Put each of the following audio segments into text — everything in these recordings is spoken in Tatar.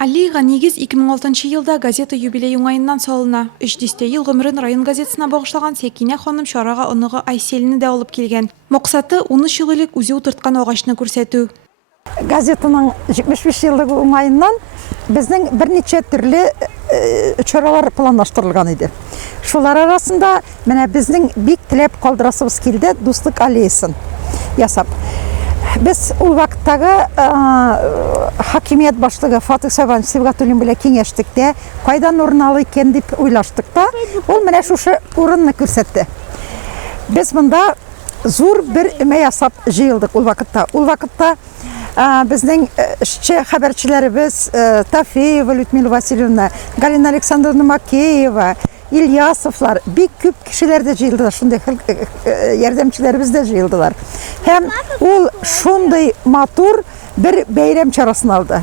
Аллейга негиз 2006 елда газета юбилей уңайыннан салына. 300 ел гомерен район газетасына багышлаган Сәкинә ханым чарага оныгы Айселне дә алып килгән. Максаты 13 ел элек үзе утырткан агачны күрсәтү. Газетаның 75 еллыгы уңайыннан безнең берничә төрле чаралар планлаштырылган иде. Шулар арасында менә безнең бик теләп калдырасыбыз килде дуслык аллеясын ясап. Без ул вакыттагы хакимият башлыгы Фатих Сабан Сибгатуллин белән киңәштек тә, кайдан урын алыр икән дип уйлаштык та, ул менә шушы урынны күрсәтте. Без монда зур бер өмә ясап җыелдык ул вакытта. Ул вакытта безнең эшче хәбәрчеләребез Тафеева Людмила Васильевна, Галина Александровна Макеева, Ильясовлар, бик күп кешеләр дә җыелдылар, шундый ярдәмчеләребез дә җыелдылар. Һәм ул шундый матур бер бәйрәм чарасын алды.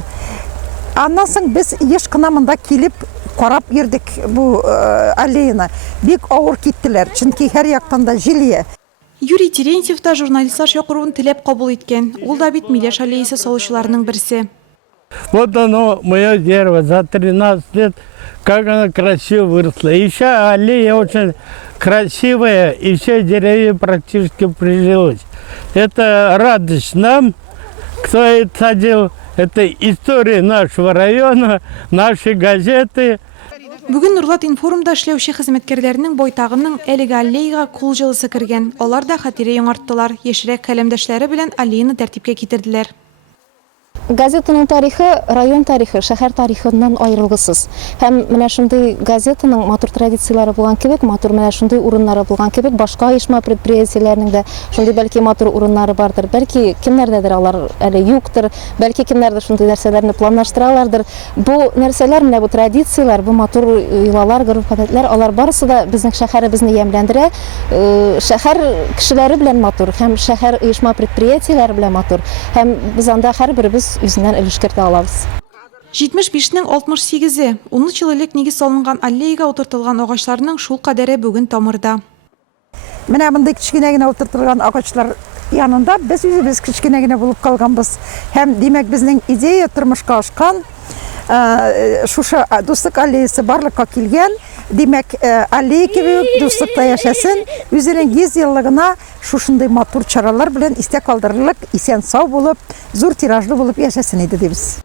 Аннан соң без еш кына монда килеп карап йөрдек бу аллеяны. Бик авыр киттеләр, чөнки һәр яктан да җилия. Юрий Терентьев та журналистлар чакыруын теләп кабул иткән. Ул да бит Миләш аллеясы салучыларның берсе. Вот оно, мое дерево, за 13 лет, как оно красиво выросло. И вся аллея очень красивая, и все деревья практически прижилось. Это радость нам, кто это садил. Это история нашего района, нашей газеты. Бүген Нурлат информда эшләүче хезмәткәрләрнең байтагының әлеге аллеяга кул җылысы кергән. Алар да хатирә яңарттылар. Яшьрәк каләмдәшләре белән аллеяны тәртипкә китерделәр. Газетаның тарихы, район тарихы, шәһәр тарихыннан аерылгысыз. Һәм менә шундый газетаның матур традицияләре булган кебек, матур менә шундый урыннары булган кебек, башка оешма предприятиеләрнең дә шундый бәлки матур урыннары бардыр. Бәлки кемнәрдәдер алар әле юктыр, бәлки кемнәрдер шундый нәрсәләрне планлаштыралардыр. Бу нәрсәләр менә бу традицияләр, бу матур йолалар, гореф-гадәтләр, алар барысы да безнең шәһәребезне ямьләндерә. Шәһәр кешеләре белән матур һәм шәһәр оешма предприятиеләре белән матур. Һәм без анда һәрберебез үзеннән өлешкәртә алабыз. 75-нең 68-е, 13 ел элек нигез салынган аллеяга утыртылган агачларның шул кадәре бүген тамырда. Менә мондай кичкенә генә утыртылган агачлар янында без үзебез кичкенә генә булып калганбыз. Һәм димәк безнең идея тормышка ашкан, шушы дуслык аллеясы барлыкка килгән. Димәк, аллея кебек дуслыкта яшәсен, үзенең 100 еллыгына шушындай матур чаралар белән истә калдырырлык, исән сау булып, зур тиражлы булып яшәсен иде дибез.